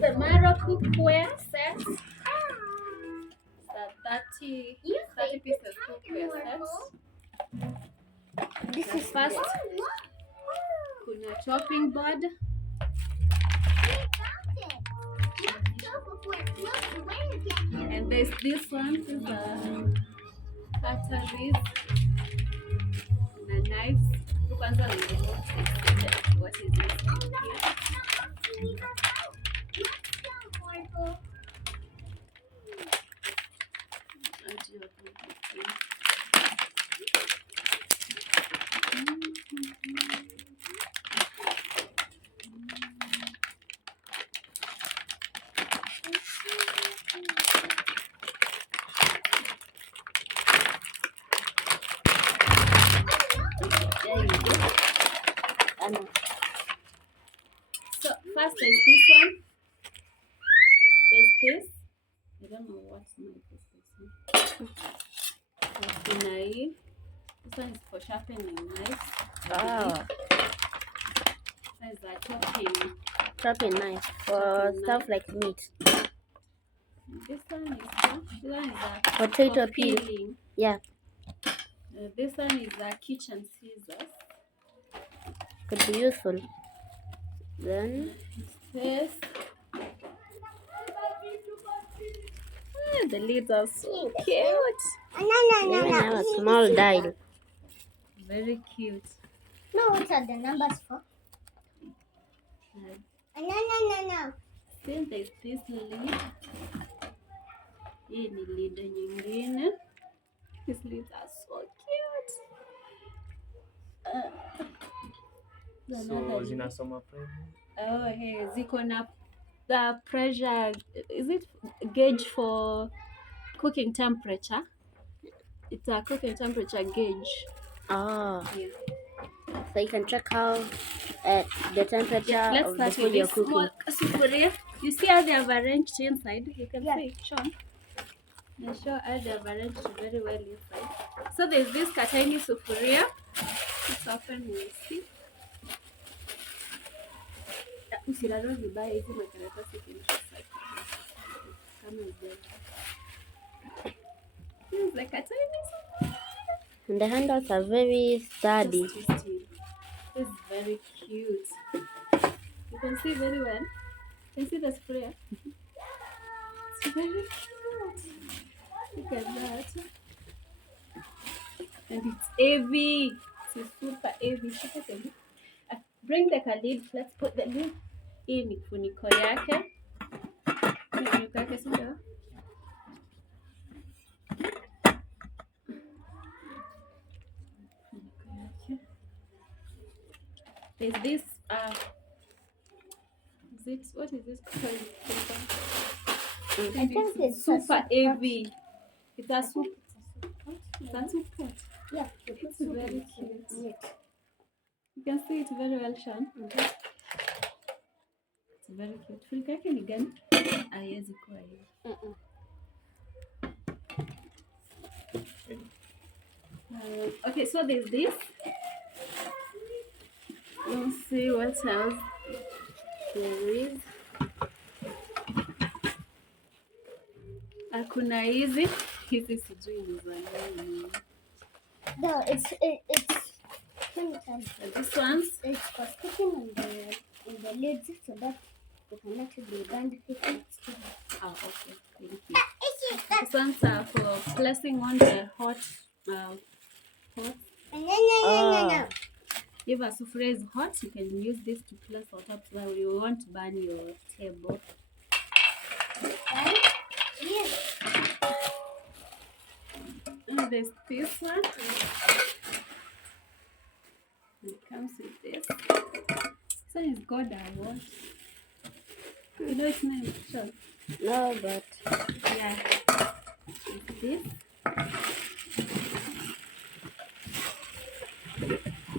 The Marwa cookware set. The 30 pieces cookware set. This is First, kuna chopping board. And there's this one, this is a batteries and a knife. What is it? So first there's this one. There's this. I don't know what knife is this one. This one is for sharpening knives. There's a chopping knife for stuff like meat. This one is a potato peeling. Yeah. This one is a kitchen scissors. Could be useful. Then this. The lids are so cute. Even have a small dial. Very cute. No, what are the numbers for? No. Then there's this lid. Hii ni lid nyingine. These lids are so cute. So zinasoma pressure. Oh, hey, ziko na the pressure. Is it gauge for cooking temperature? It's a cooking temperature gauge. Oh. Yeah. So you can check how the temperature of the food you're cooking. Sufuria. You see how they have arranged inside? You can see, Sean. I'm sure how they have arranged very well inside. So there's this katani sufuria. It's open, you see. Usiraro vibaya hizi makaratasi kinachosaki. Kama hizo. It's like a tiny sufuria. And the handles are very sturdy. This is very cute. You can see very well. You can see the sprayer. It's very cute. Look at that. And it's heavy. It's super heavy. Bring the lid. Let's put the lid. Hii ni funiko yake. Funiko yake sio? There's this what is this called? I think it's super heavy. It's a soup. It's a soup pot. Yeah, it's very cute. You can see it very well, Sean. It's very cute. Funiko yake ni gani? Haiwezi kuwa hivi. Okay, so there's this. Let's see what else there is. Kuna hizi sijui ni za nini. No, it's this one's it's for sticking in the lids so that you can let it be burned quickly. Oh, okay. Thank you. These ones are for placing on the hot pot. No. If a sufuria is hot, you can use this to place on top so that you won't burn your table. Yes. And there's this one. It comes with this. This one is God I want. You know its name, Sean? No, but yeah. It's this.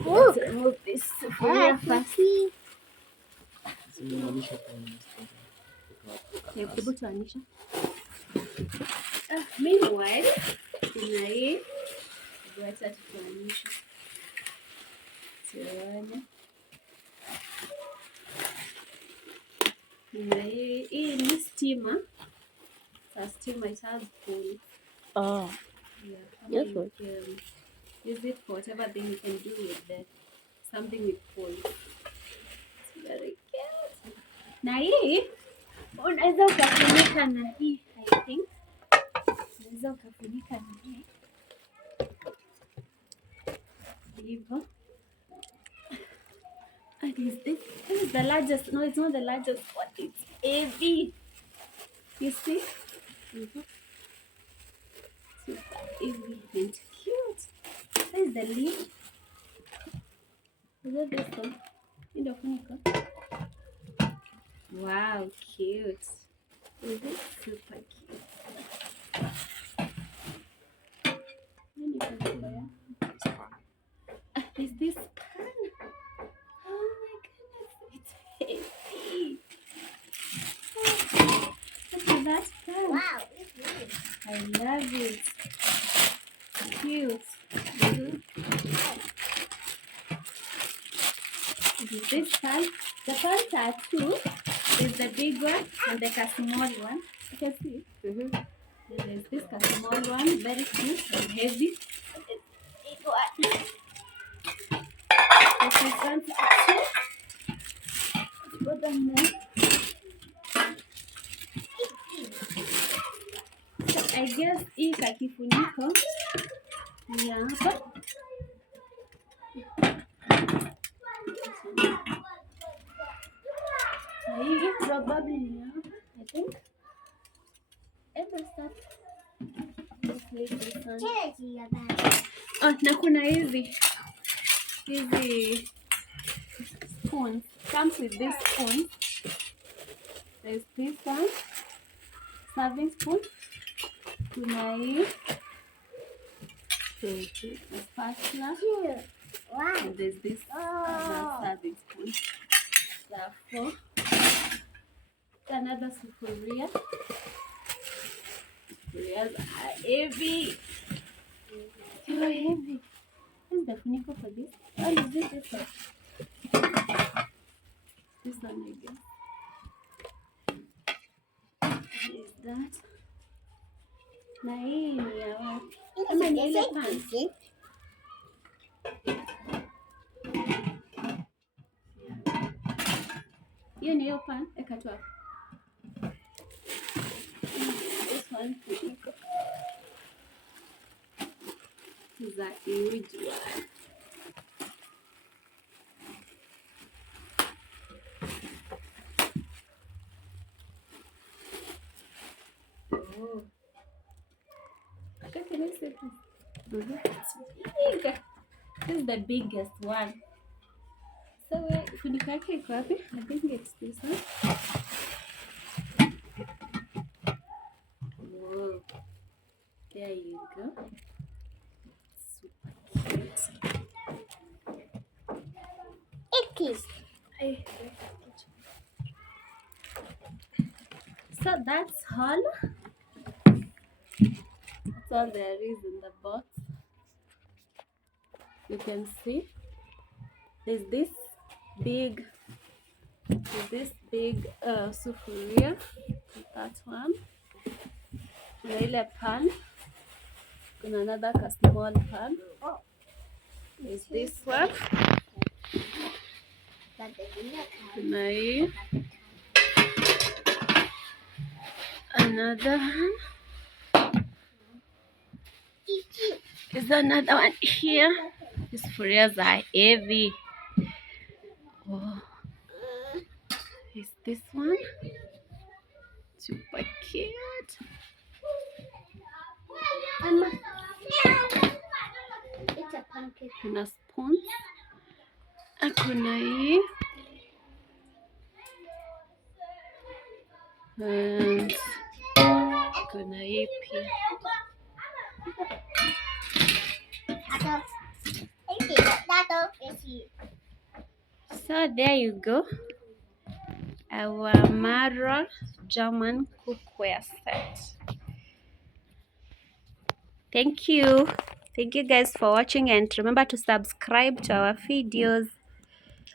Let's remove this sufuria first. Meanwhile, kuna hii wacha tukuonyeshe. Tuone. Na hii ni steamer. Sa steamer, it has pull. Oh, Yeah, yes, you can use it for whatever thing you can do with that. Something with pull. It's very cute. Na hii unaweza ukafunika na hii, I think. Unaweza ukafunika na hii. Hivyo. And this is the largest. No, it's not the largest one. It's heavy. You see? Super heavy and cute. Where is the lid? Is it this one? In the funiko. Wow, cute. Super cute. Is this pan? Oh my goodness, it's heavy. Look at that pan. wow, it's good. I love it. Cute. This pan, the pans are two. There's the big one and the small one. You can see. Then there's this small one, very cute and heavy. Big one. This one's two. Put them there. So I guess hii kakifuniko ni hapa. Na hii probably ni hapa, I think. Ever start? Let's leave this one. Oh, na kuna hizi spoons. Comes with this spoon. There's this one, serving spoon. Kuna hii spatula. Wow. And there's this other serving spoon. Therefore, another sufuria. Sufurias are heavy. So heavy. Where's the funiko for this? Oh, is this one? This one, I guess. Is that? Na hii ni ya wapi? Ama ni ile pan? Hiyo ni hiyo pan, eka tu hapo. This one funiko. This is a huge one. Oh. Can I say this? It's big. This is the biggest one. So funiko yake iko wapi? I think it's this one. Whoa. There you go. Super cute. So that's all. That's all there is in the box. You can see there's this big sufuria. That one. Kuna ile pan. Kuna another small pan. There's this one. Kuna hii. Another one. There's another one here. These sufurias are heavy. Oh. Is this one? Super cute. It's a pancake. Kuna spoon. Kuna hii. And kuna hii pia. So there you go. Our Marwa German cookware set. Thank you. Thank you guys for watching, and remember to subscribe to our videos.